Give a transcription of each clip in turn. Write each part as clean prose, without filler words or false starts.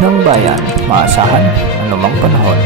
ng bayan, maasahan anumang panahon.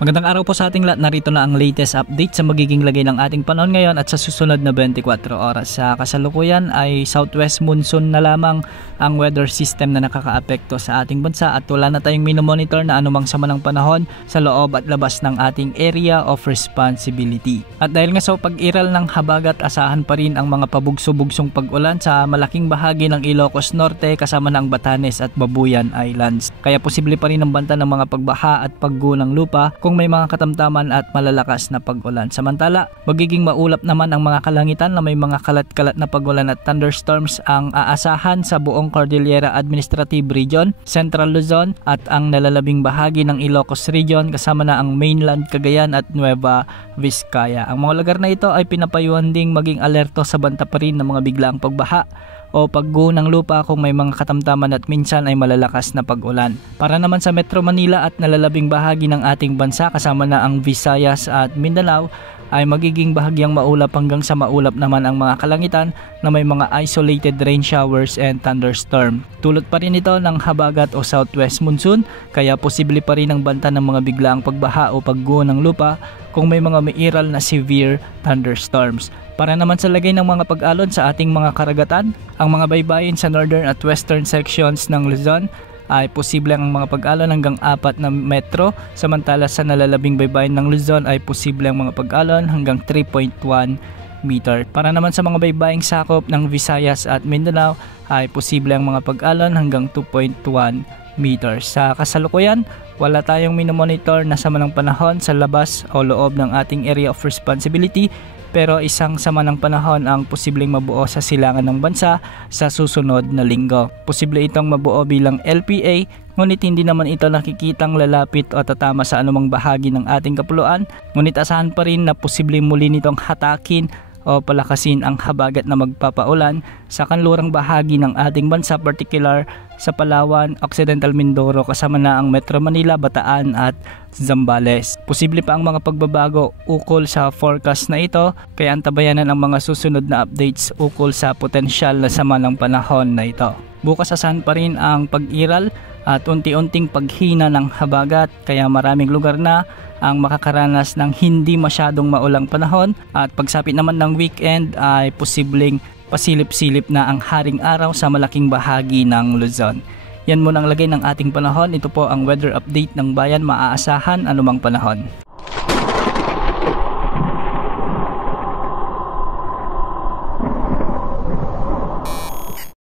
Magandang araw po sa ating lahat. Narito na ang latest update sa magiging lagay ng ating panahon ngayon at sa susunod na 24 oras. Sa kasalukuyan ay southwest monsoon na lamang ang weather system na nakakaapekto sa ating bansa at wala na tayong minomonitor na anumang sama ng panahon sa loob at labas ng ating area of responsibility. At dahil nga sa pag-iral ng habagat, asahan pa rin ang mga pabugso-bugsong pag-ulan sa malaking bahagi ng Ilocos Norte kasama ng Batanes at Babuyan Islands. Kaya posible pa rin ang banta ng mga pagbaha at pagguho ng lupa kung may mga katamtaman at malalakas na pag-ulan. Samantala, magiging maulap naman ang mga kalangitan na may mga kalat-kalat na pag-ulan at thunderstorms ang aasahan sa buong Cordillera Administrative Region, Central Luzon at ang nalalabing bahagi ng Ilocos Region kasama na ang mainland Cagayan at Nueva Vizcaya. Ang mga lugar na ito ay pinapayuhan ding maging alerto sa banta pa rin ng mga biglaang pagbaha o pagguho ng lupa kung may mga katamtaman at minsan ay malalakas na pag-ulan. Para naman sa Metro Manila at nalalabing bahagi ng ating bansa kasama na ang Visayas at Mindanao ay magiging bahagyang maulap hanggang sa maulap naman ang mga kalangitan na may mga isolated rain showers and thunderstorm. Tulot pa rin ito ng habagat o southwest monsoon kaya posible pa rin ang banta ng mga biglaang pagbaha o pagguho ng lupa kung may mga mairal na severe thunderstorms. Para naman sa lagay ng mga pag-alon sa ating mga karagatan, ang mga baybayin sa northern at western sections ng Luzon ay posible ang mga pag-alon hanggang 4 na metro, samantala sa nalalabing baybayin ng Luzon ay posible ang mga pag-alon hanggang 3.1 meter. Para naman sa mga baybaying sakop ng Visayas at Mindanao ay posible ang mga pag-alon hanggang 2.1 meters. Sa kasalukuyan, wala tayong minomonitor na sama ng panahon sa labas o loob ng ating area of responsibility, pero isang sama ng panahon ang posibleng mabuo sa silangan ng bansa sa susunod na linggo. Posible itong mabuo bilang LPA, ngunit hindi naman ito nakikitang lalapit o tatama sa anumang bahagi ng ating kapuluan, ngunit asahan pa rin na posibleng muli nitong hatakin o palakasin ang habagat na magpapaulan sa kanlurang bahagi ng ating bansa, particular sa Palawan, Occidental Mindoro kasama na ang Metro Manila, Bataan at Zambales. Posible pa ang mga pagbabago ukol sa forecast na ito kaya antabayanan ang mga susunod na updates ukol sa potensyal na sama ng panahon na ito. Bukas asahan pa rin ang pag-iral at unti-unting paghina ng habagat kaya maraming lugar na ang makakaranas ng hindi masyadong maulang panahon at pagsapit naman ng weekend ay posibleng pasilip-silip na ang haring araw sa malaking bahagi ng Luzon. Yan muna ang lagay ng ating panahon. Ito po ang weather update ng bayan, maaasahan anumang panahon.